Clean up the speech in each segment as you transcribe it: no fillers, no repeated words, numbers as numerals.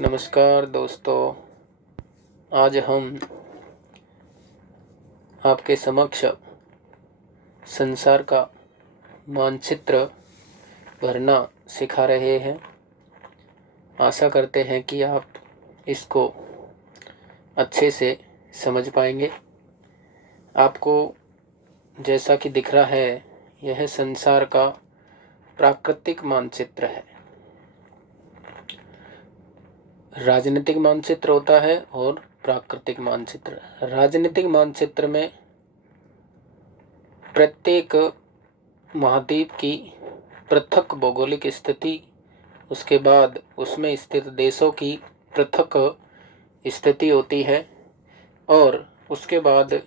नमस्कार दोस्तों, आज हम आपके समक्ष संसार का मानचित्र भरना सिखा रहे हैं। आशा करते हैं कि आप इसको अच्छे से समझ पाएंगे। आपको जैसा कि दिख रहा है, यह संसार का प्राकृतिक मानचित्र है। राजनीतिक मानचित्र होता है और प्राकृतिक मानचित्र। राजनीतिक मानचित्र में प्रत्येक महाद्वीप की पृथक भौगोलिक स्थिति, उसके बाद उसमें स्थित देशों की पृथक स्थिति होती है और उसके बाद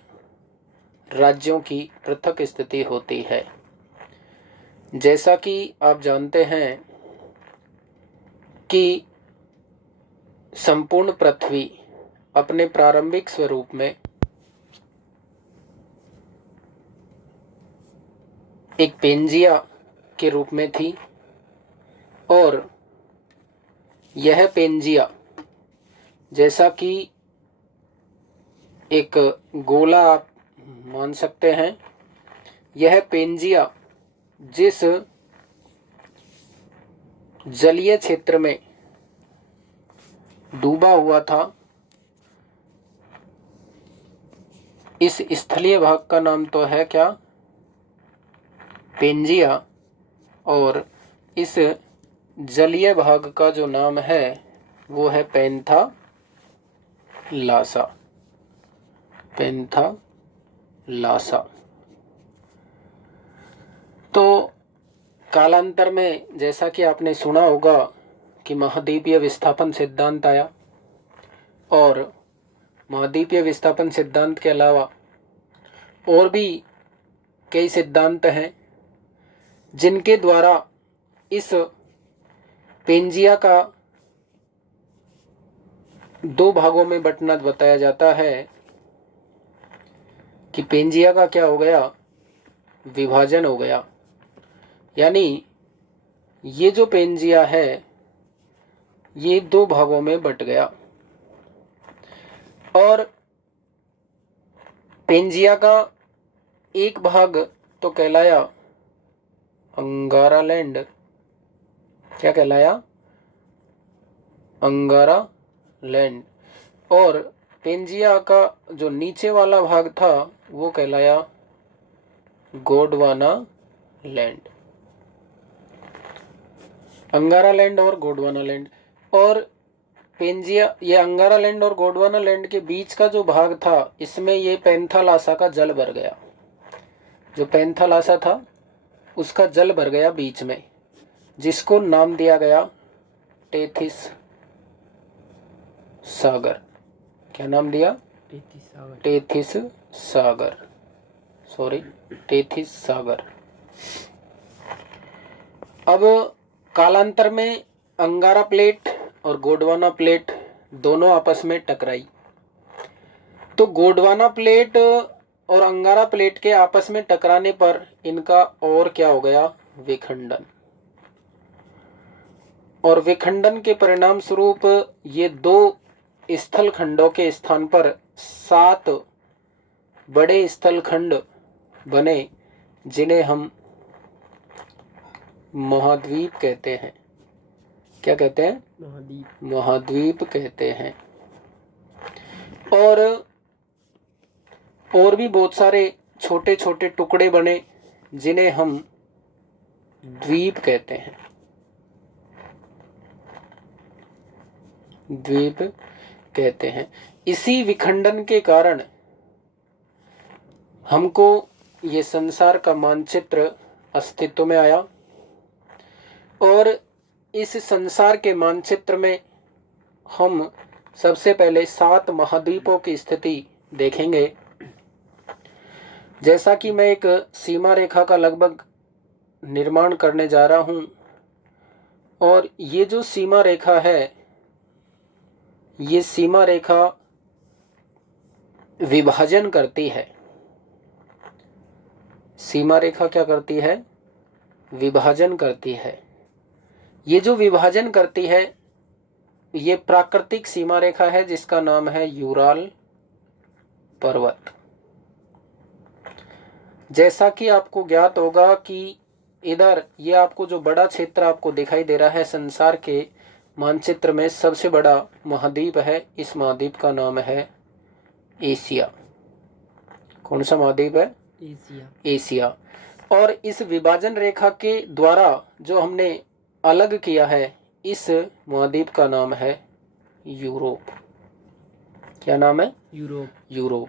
राज्यों की पृथक स्थिति होती है। जैसा कि आप जानते हैं कि संपूर्ण पृथ्वी अपने प्रारंभिक स्वरूप में एक पेंजिया के रूप में थी और यह पेंजिया जैसा कि एक गोला आप मान सकते हैं, यह पेंजिया जिस जलीय क्षेत्र में डूबा हुआ था, इस स्थलीय भाग का नाम तो है क्या? पेंजिया। और इस जलीय भाग का जो नाम है वो है पैंथालासा। पैंथालासा। तो कालांतर में जैसा कि आपने सुना होगा कि महाद्वीपीय विस्थापन सिद्धांत आया और महाद्वीपीय विस्थापन सिद्धांत के अलावा और भी कई सिद्धांत हैं जिनके द्वारा इस पेंजिया का दो भागों में बंटना बताया जाता है कि पेंजिया का क्या हो गया? विभाजन हो गया। यानी ये जो पेंजिया है ये दो भागों में बंट गया और पेंजिया का एक भाग तो कहलाया अंगारा लैंड। क्या कहलाया? अंगारा लैंड। और पेंजिया का जो नीचे वाला भाग था वो कहलाया गोंडवाना लैंड। अंगारा लैंड और गोंडवाना लैंड। और पेंजिया, ये अंगारा लैंड और गोंडवाना लैंड के बीच का जो भाग था, इसमें ये पैंथालासा का जल भर गया। जो पैंथालासा था उसका जल भर गया बीच में, जिसको नाम दिया गया टेथिस सागर। क्या नाम दिया? टेथिस सागर। सॉरी, टेथिस सागर। अब कालांतर में अंगारा प्लेट और गोंडवाना प्लेट दोनों आपस में टकराई, तो गोंडवाना प्लेट और अंगारा प्लेट के आपस में टकराने पर इनका और क्या हो गया? विखंडन। और विखंडन के परिणाम स्वरूप ये दो स्थल खंडों के स्थान पर 7 बड़े स्थल खंड बने, जिन्हें हम महाद्वीप कहते हैं। क्या कहते हैं? महाद्वीप। महाद्वीप कहते हैं। और भी बहुत सारे छोटे छोटे टुकड़े बने, जिन्हें हम द्वीप कहते हैं। द्वीप कहते हैं। इसी विखंडन के कारण हमको ये संसार का मानचित्र अस्तित्व में आया और इस संसार के मानचित्र में हम सबसे पहले 7 महाद्वीपों की स्थिति देखेंगे। जैसा कि मैं एक सीमा रेखा का लगभग निर्माण करने जा रहा हूं और ये जो सीमा रेखा है, ये सीमा रेखा विभाजन करती है। सीमा रेखा क्या करती है? विभाजन करती है। ये जो विभाजन करती है ये प्राकृतिक सीमा रेखा है जिसका नाम है यूराल पर्वत। जैसा कि आपको ज्ञात होगा कि इधर ये आपको जो बड़ा क्षेत्र आपको दिखाई दे रहा है संसार के मानचित्र में सबसे बड़ा महाद्वीप है, इस महाद्वीप का नाम है एशिया। कौन सा महाद्वीप है? एशिया। एशिया। और इस विभाजन रेखा के द्वारा जो हमने अलग किया है, इस महाद्वीप का नाम है यूरोप। क्या नाम है? यूरोप। यूरोप।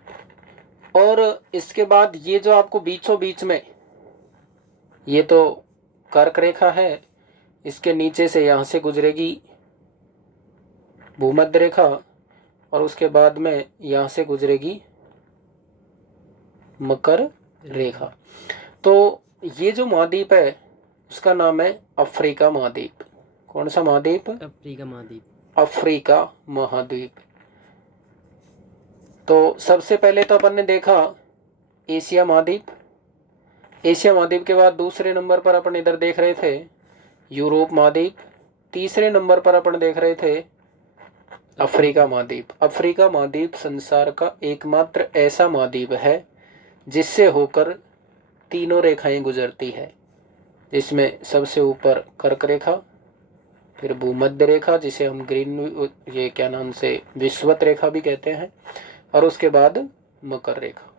और इसके बाद ये जो आपको बीचों बीच में, ये तो कर्क रेखा है, इसके नीचे से यहाँ से गुजरेगी भूमध्य रेखा और उसके बाद में यहाँ से गुजरेगी मकर रेखा। तो ये जो महाद्वीप है उसका नाम है अफ्रीका महाद्वीप। कौन सा महाद्वीप? अफ्रीका महाद्वीप। अफ्रीका महाद्वीप। तो सबसे पहले तो अपन ने देखा एशिया महाद्वीप। एशिया महाद्वीप के बाद दूसरे नंबर पर अपन इधर देख रहे थे यूरोप महाद्वीप। तीसरे नंबर पर अपन देख रहे थे अफ्रीका महाद्वीप। अफ्रीका महाद्वीप संसार का एकमात्र ऐसा महाद्वीप है जिससे होकर तीनों रेखाएं गुजरती है, जिसमें सबसे ऊपर कर्क रेखा, फिर भूमध्य रेखा जिसे हम ग्रीन ये क्या नाम से विषुवत रेखा भी कहते हैं, और उसके बाद मकर रेखा।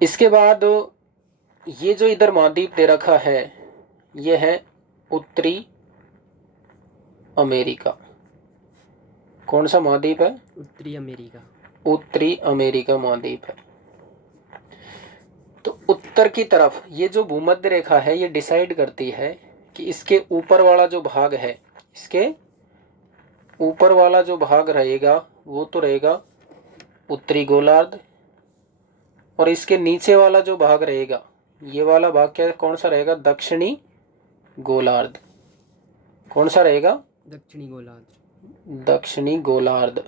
इसके बाद ये जो इधर महाद्वीप दे रखा है यह है उत्तरी अमेरिका। कौन सा महाद्वीप है? उत्तरी अमेरिका। उत्तरी अमेरिका महाद्वीप है। तो उत्तर की तरफ ये जो भूमध्य रेखा है ये डिसाइड करती है कि इसके ऊपर वाला जो भाग है, इसके ऊपर वाला जो भाग रहेगा वो तो रहेगा उत्तरी गोलार्ध, और इसके नीचे वाला जो भाग रहेगा ये वाला भाग क्या कौन सा रहेगा? दक्षिणी गोलार्ध। कौन सा रहेगा? दक्षिणी गोलार्ध। दक्षिणी गोलार्ध।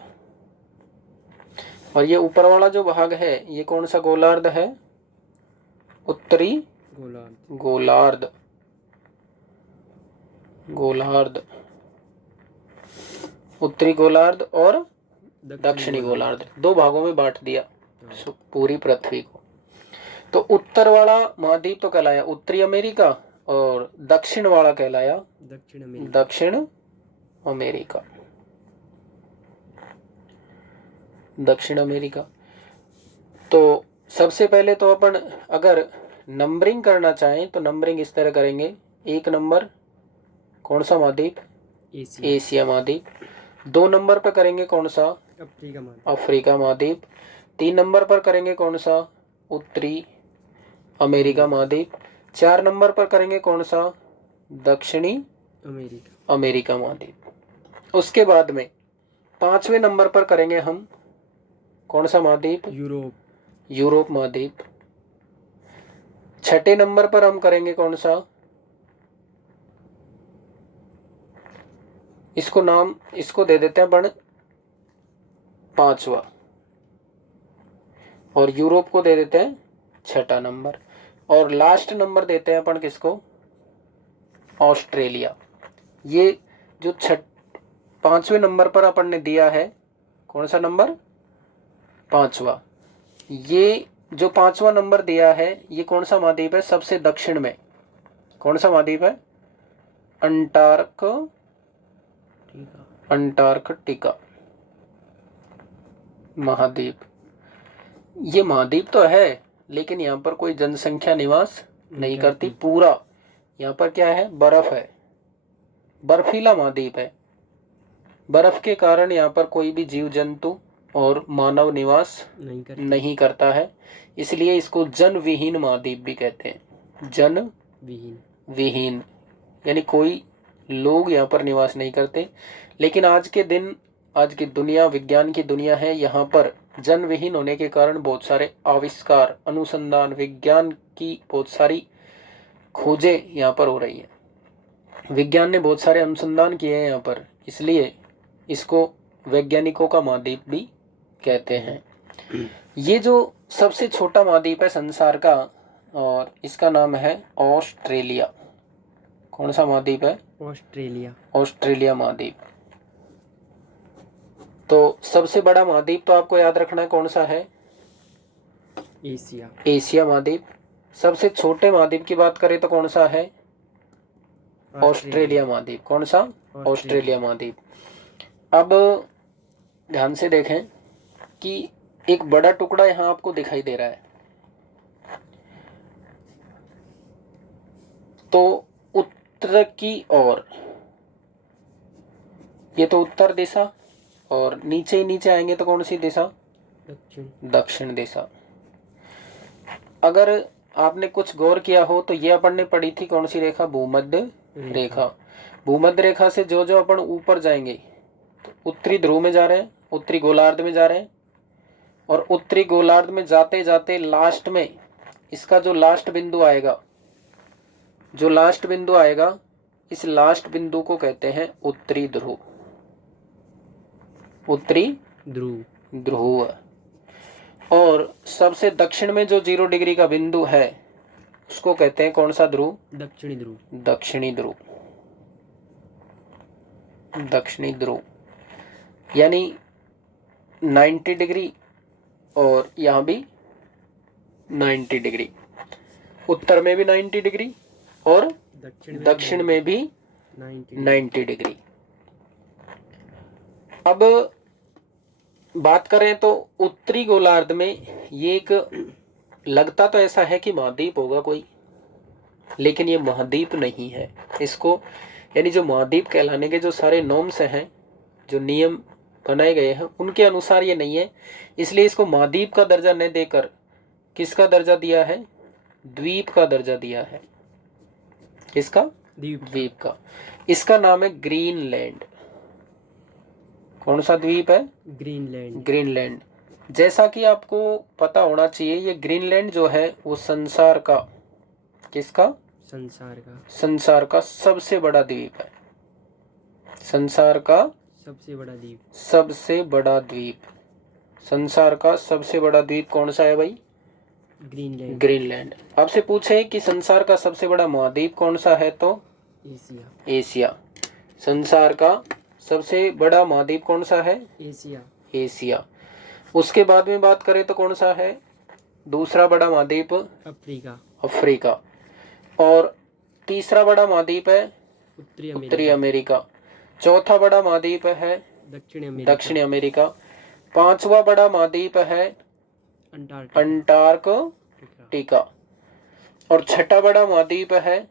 और ये ऊपर वाला जो भाग है ये कौन सा गोलार्ध है? उत्तरी गोलार्ध। गोलार्ध। गोलार्ध, उत्तरी गोलार्ध और दक्षिणी गोलार्ध, दो भागों में बांट दिया पूरी पृथ्वी को। तो उत्तर वाला महाद्वीप तो कहलाया उत्तरी अमेरिका और दक्षिण वाला कहलाया दक्षिण अमेरिका। दक्षिण अमेरिका। तो सबसे पहले तो अपन अगर नंबरिंग करना चाहें तो नंबरिंग इस तरह करेंगे। एक नंबर कौन सा महाद्वीप? एशिया महाद्वीप। दो नंबर पर करेंगे कौन सा? अफ्रीका महाद्वीप। तीन नंबर पर करेंगे कौन सा? उत्तरी अमेरिका महाद्वीप। चार नंबर पर करेंगे कौन सा? दक्षिणी अमेरिका महाद्वीप। उसके बाद में पांचवें नंबर पर करेंगे हम कौन सा महाद्वीप? यूरोप महाद्वीप। छठे नंबर पर हम करेंगे कौन सा? इसको दे देते हैं अपन पांचवा, और यूरोप को दे देते हैं छठा नंबर, और लास्ट नंबर देते हैं अपन किसको? ऑस्ट्रेलिया। ये जो पांचवें नंबर पर अपन ने दिया है कौन सा नंबर? पांचवा। ये जो पांचवा नंबर दिया है ये कौन सा महाद्वीप है? सबसे दक्षिण में कौन सा महाद्वीप है? अंटार्कटिका महाद्वीप। ये महाद्वीप तो है लेकिन यहाँ पर कोई जनसंख्या निवास नहीं करती। पूरा यहाँ पर क्या है? बर्फ है, बर्फीला महाद्वीप है। बर्फ के कारण यहाँ पर कोई भी जीव जंतु और मानव निवास नहीं करता है, इसलिए इसको जन विहीन महाद्वीप भी कहते हैं। जन विहीन यानी कोई लोग यहाँ पर निवास नहीं करते। लेकिन आज के दिन, आज की दुनिया विज्ञान की दुनिया है, यहाँ पर जन विहीन होने के कारण बहुत सारे आविष्कार, अनुसंधान, विज्ञान की बहुत सारी खोजें यहाँ पर हो रही है। विज्ञान ने बहुत सारे अनुसंधान किए हैं यहाँ पर, इसलिए इसको वैज्ञानिकों का महाद्वीप भी कहते हैं। ये जो सबसे छोटा महाद्वीप है संसार का और इसका नाम है ऑस्ट्रेलिया। कौन सा महाद्वीप है? ऑस्ट्रेलिया। ऑस्ट्रेलिया महाद्वीप। तो सबसे बड़ा महाद्वीप तो आपको याद रखना है कौन सा है? एशिया। एशिया महाद्वीप। सबसे छोटे महाद्वीप की बात करें तो कौन सा है? ऑस्ट्रेलिया महाद्वीप। कौन सा? ऑस्ट्रेलिया महाद्वीप। अब ध्यान से देखें कि एक बड़ा टुकड़ा यहाँ आपको दिखाई दे रहा है, तो उत्तर की ओर, ये तो उत्तर दिशा, और नीचे ही नीचे आएंगे तो कौन सी दिशा? दक्षिण। दक्षिण दिशा। अगर आपने कुछ गौर किया हो तो ये अपन ने पढ़ी थी कौन सी रेखा? भूमध्य रेखा। भूमध्य रेखा से जो जो अपन ऊपर जाएंगे तो उत्तरी ध्रुव में जा रहे हैं, उत्तरी गोलार्ध में जा रहे हैं, और उत्तरी गोलार्ध में जाते जाते लास्ट में इसका जो लास्ट बिंदु आएगा, जो लास्ट बिंदु आएगा, इस लास्ट बिंदु को कहते हैं उत्तरी ध्रुव। उत्तरी ध्रुव। ध्रुव। और सबसे दक्षिण में जो 0 डिग्री का बिंदु है उसको कहते हैं कौन सा ध्रुव? दक्षिणी ध्रुव। दक्षिणी ध्रुव। दक्षिणी ध्रुव यानी 90 डिग्री, और यहाँ भी 90 डिग्री, उत्तर में भी 90 डिग्री और दक्षिण में भी 90 डिग्री। अब बात करें तो उत्तरी गोलार्ध में ये एक, लगता तो ऐसा है कि महाद्वीप होगा कोई, लेकिन ये महाद्वीप नहीं है। इसको यानी जो महाद्वीप कहलाने के जो सारे नॉर्म्स हैं, जो नियम बनाए गए हैं, उनके अनुसार ये नहीं है, इसलिए इसको महाद्वीप का दर्जा न देकर किसका दर्जा दिया है? द्वीप का दर्जा दिया है। किसका? द्वीप का। इसका नाम है ग्रीनलैंड। कौन सा द्वीप है? ग्रीनलैंड। ग्रीनलैंड। जैसा कि आपको पता होना चाहिए, ये ग्रीनलैंड जो है वो संसार का, किसका? संसार का सबसे बड़ा द्वीप है। संसार का सबसे बड़ा द्वीप। सबसे बड़ा द्वीप। संसार का सबसे बड़ा द्वीप कौन सा है भाई? ग्रीनलैंड। ग्रीनलैंड। आपसे पूछे कि संसार का सबसे बड़ा महाद्वीप कौन सा है तो एशिया। एशिया। संसार का सबसे बड़ा महाद्वीप कौन सा है? एशिया। एशिया। उसके बाद में बात करें तो कौन सा है दूसरा बड़ा महाद्वीप? अफ्रीका। अफ्रीका। और तीसरा बड़ा महाद्वीप है उत्तरी अमेरिका। चौथा बड़ा महाद्वीप है दक्षिणी अमेरिका। पांचवा बड़ा महाद्वीप है अंटार्कटिका। और छठा बड़ा महाद्वीप है,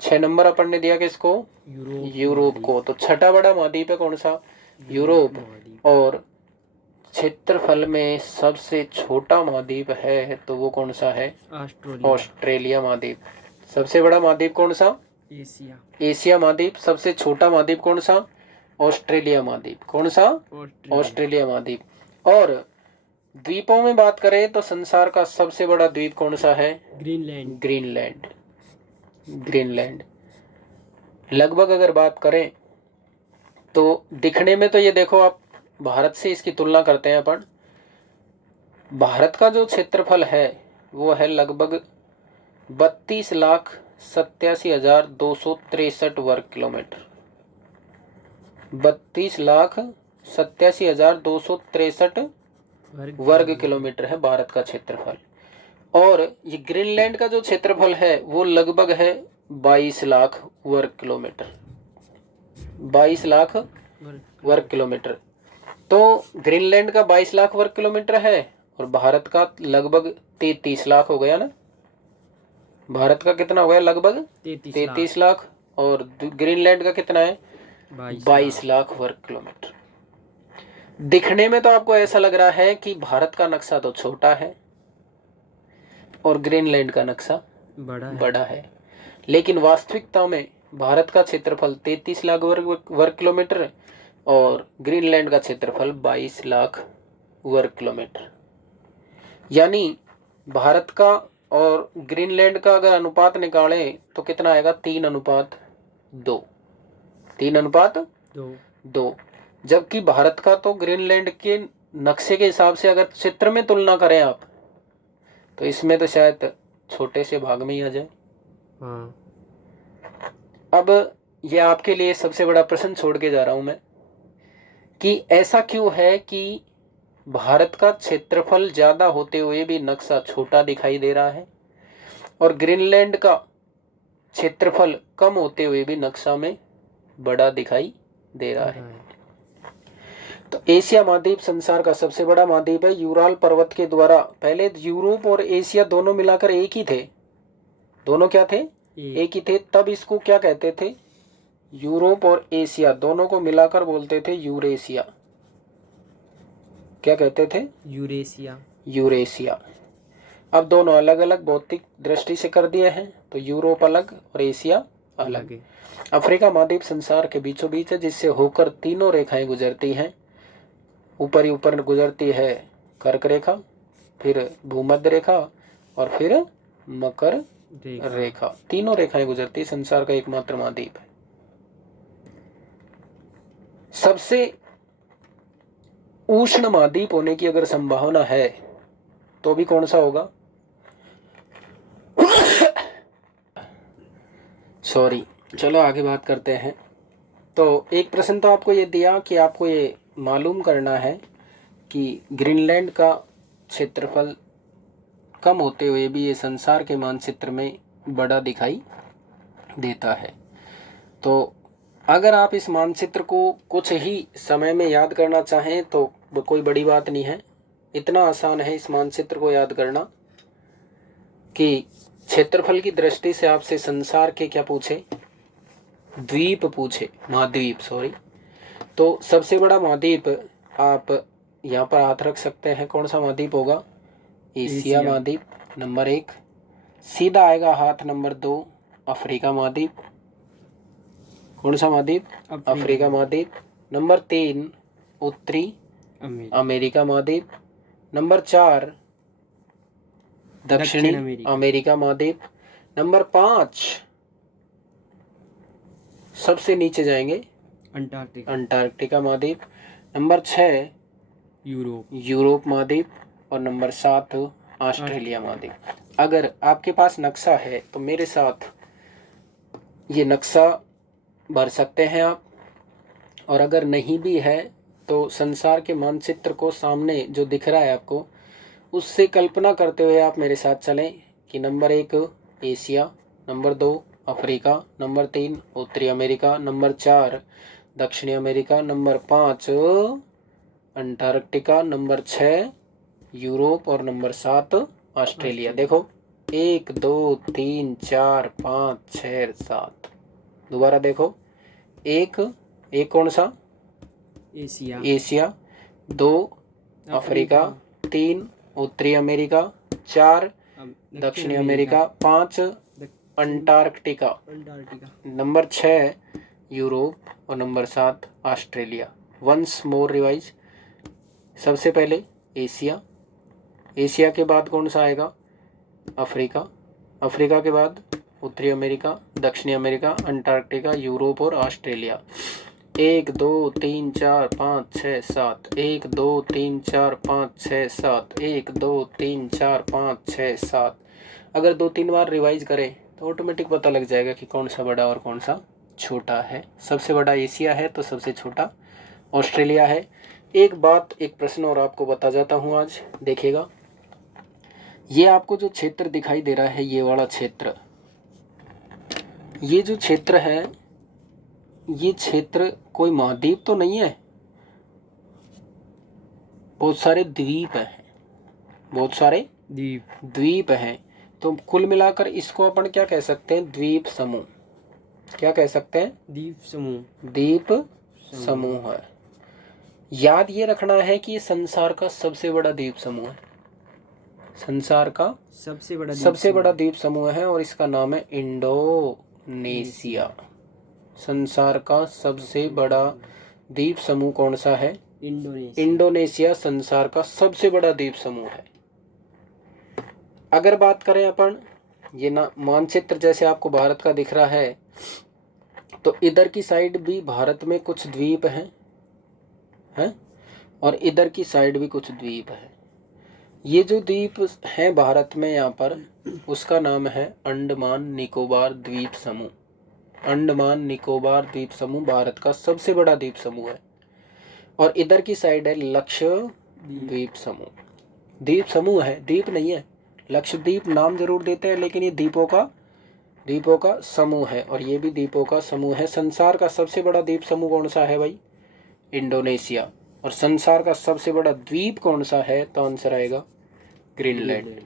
6 नंबर अपन ने दिया किसको? यूरोप को। तो छठा बड़ा महाद्वीप है कौन सा? यूरोप। और क्षेत्रफल में सबसे छोटा महाद्वीप है तो वो कौन सा है? ऑस्ट्रेलिया महाद्वीप। सबसे बड़ा महाद्वीप कौन सा? एशिया। एशिया महाद्वीप। सबसे छोटा महाद्वीप कौन सा? ऑस्ट्रेलिया महाद्वीप। कौन सा? ऑस्ट्रेलिया महाद्वीप। और द्वीपों में बात करें तो संसार का सबसे बड़ा द्वीप कौन सा है? ग्रीनलैंड। ग्रीनलैंड। ग्रीनलैंड। लगभग अगर बात करें तो दिखने में तो ये देखो आप, भारत से इसकी तुलना करते हैं अपन, भारत का जो क्षेत्रफल है वो है लगभग 32,87,263 वर्ग किलोमीटर। 32,87,263 वर्ग किलोमीटर है भारत का क्षेत्रफल। और ये ग्रीनलैंड का जो क्षेत्रफल है वो लगभग है 22 लाख वर्ग किलोमीटर। 22 लाख वर्ग किलोमीटर। तो ग्रीनलैंड का 22 लाख वर्ग किलोमीटर है और भारत का लगभग 33 लाख हो गया ना। भारत का कितना हो गया? लगभग 33 लाख। और ग्रीनलैंड का कितना है? 22 लाख वर्ग किलोमीटर। दिखने में तो आपको ऐसा लग रहा है कि भारत का नक्शा तो छोटा है और ग्रीनलैंड का नक्शा बड़ा है, लेकिन वास्तविकता में भारत का क्षेत्रफल 33 लाख वर्ग किलोमीटर और ग्रीनलैंड का क्षेत्रफल 22 लाख वर्ग किलोमीटर। यानी भारत का और ग्रीनलैंड का अगर अनुपात निकालें तो कितना आएगा? 3:2। 3:2। जबकि भारत का तो ग्रीनलैंड के नक्शे के हिसाब से अगर क्षेत्र में तुलना करें आप तो इसमें तो शायद छोटे से भाग में ही आ जाए। अब ये आपके लिए सबसे बड़ा प्रश्न छोड़ के जा रहा हूं मैं कि ऐसा क्यों है कि भारत का क्षेत्रफल ज्यादा होते हुए भी नक्शा छोटा दिखाई दे रहा है और ग्रीनलैंड का क्षेत्रफल कम होते हुए भी नक्शा में बड़ा दिखाई दे रहा है। तो एशिया महाद्वीप संसार का सबसे बड़ा महाद्वीप है। यूराल पर्वत के द्वारा, पहले यूरोप और एशिया दोनों मिलाकर एक ही थे। दोनों क्या थे? एक ही थे। तब इसको क्या कहते थे? यूरोप और एशिया दोनों को मिलाकर बोलते थे यूरेशिया। क्या कहते थे? यूरेशिया। यूरेशिया। अब दोनों अलग अलग भौतिक दृष्टि से कर दिए हैं, तो यूरोप अलग और एशिया अलग। अफ्रीका महाद्वीप संसार के बीचों बीच है, जिससे होकर तीनों रेखाएं गुजरती हैं। ऊपर ही ऊपर गुजरती है कर्क रेखा, फिर भूमध्य रेखा और फिर मकर रेखा। तीनों रेखाएं गुजरती, संसार का एकमात्र महाद्वीप है। सबसे उष्ण महाद्वीप होने की अगर संभावना है तो भी कौन सा होगा? सॉरी, चलो आगे बात करते हैं। तो एक प्रश्न तो आपको ये दिया कि आपको ये मालूम करना है कि ग्रीनलैंड का क्षेत्रफल कम होते हुए भी ये संसार के मानचित्र में बड़ा दिखाई देता है। तो अगर आप इस मानचित्र को कुछ ही समय में याद करना चाहें तो कोई बड़ी बात नहीं है। इतना आसान है इस मानचित्र को याद करना कि क्षेत्रफल की दृष्टि से आपसे संसार के क्या पूछे? द्वीप पूछे, महाद्वीप, सॉरी। तो सबसे बड़ा महाद्वीप आप यहाँ पर हाथ रख सकते हैं। कौन सा महाद्वीप होगा? एशिया महाद्वीप नंबर 1। सीधा आएगा हाथ नंबर 2, अफ्रीका महाद्वीप। कौन सा महाद्वीप? अफ्रीका महाद्वीप। नंबर 3, उत्तरी अमेरिका महाद्वीप। नंबर 4, दक्षिणी अमेरिका महाद्वीप। नंबर 5, सबसे नीचे जाएंगे, अंटार्कटिका महाद्वीप। नंबर 6, यूरोप महाद्वीप। और नंबर 7, ऑस्ट्रेलिया महाद्वीप। अगर आपके पास नक्शा है तो मेरे साथ ये नक्शा भर सकते हैं आप, और अगर नहीं भी है तो संसार के मानचित्र को सामने जो दिख रहा है आपको, उससे कल्पना करते हुए आप मेरे साथ चलें कि number 1 Asia, number 2 Africa, number 3 उत्तरी अमेरिका, नंबर 4 दक्षिणी America, number 5 Antarctica, number 6 Europe और नंबर 7 ऑस्ट्रेलिया। देखो 1 2 3 4 5 6 7। दोबारा देखो, एक कौन सा? एशिया। 2 अफ्रीका, 3 उत्तरी अमेरिका, 4 दक्षिणी अमेरिका, 5 अंटार्कटिका, नंबर 6 यूरोप और number 7 Australia. Once more revise. सबसे पहले एशिया के बाद कौन सा आएगा? अफ्रीका के बाद उत्तरी अमेरिका, दक्षिणी अमेरिका, अंटार्कटिका, यूरोप और ऑस्ट्रेलिया। 1 2 3 4 5 6 7। 1 2 3 4 5 6 7। 1 2 3 4 5 6 7। अगर 2-3 बार रिवाइज करें तो ऑटोमेटिक पता लग जाएगा कि कौन सा बड़ा और कौन सा छोटा है। सबसे बड़ा एशिया है तो सबसे छोटा ऑस्ट्रेलिया है। एक प्रश्न और आपको बता जाता हूँ आज, देखिएगा। ये आपको जो क्षेत्र दिखाई दे रहा है, ये वाला क्षेत्र, ये जो क्षेत्र है, ये क्षेत्र कोई महाद्वीप तो नहीं है। बहुत सारे द्वीप हैं, बहुत सारे द्वीप हैं। तो कुल मिलाकर इसको अपन क्या कह सकते हैं? द्वीप समूह। क्या कह सकते हैं? द्वीप समूह है। याद ये रखना है कि ये संसार का सबसे बड़ा द्वीप समूह है। संसार का सबसे बड़ा द्वीप समूह है और इसका नाम है इंडोनेशिया। संसार का सबसे बड़ा द्वीप समूह कौन सा है? इंडोनेशिया संसार का सबसे बड़ा द्वीप समूह है। अगर बात करें अपन, ये ना मानचित्र जैसे आपको भारत का दिख रहा है, तो इधर की साइड भी भारत में कुछ द्वीप हैं और इधर की साइड भी कुछ द्वीप है। ये जो द्वीप हैं भारत में यहाँ पर, उसका नाम है अंडमान निकोबार द्वीप समूह। अंडमान निकोबार द्वीप समूह भारत का सबसे बड़ा द्वीप समूह है। और इधर की साइड है लक्षद्वीप समूह। द्वीप समूह है, द्वीप नहीं है। लक्षद्वीप नाम जरूर देते हैं, लेकिन ये द्वीपों का समूह है, और ये भी द्वीपों का समूह है। संसार का सबसे बड़ा द्वीप समूह कौन सा है भाई? इंडोनेशिया। और संसार का सबसे बड़ा द्वीप कौन सा है? तो आंसर आएगा ग्रीनलैंड।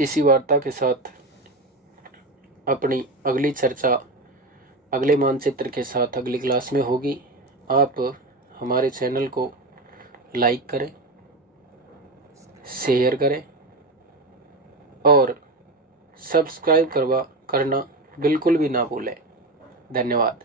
इसी वार्ता के साथ अपनी अगली चर्चा अगले मानचित्र के साथ अगली क्लास में होगी। आप हमारे चैनल को लाइक करें, शेयर करें और सब्सक्राइब करना बिल्कुल भी ना भूलें। धन्यवाद।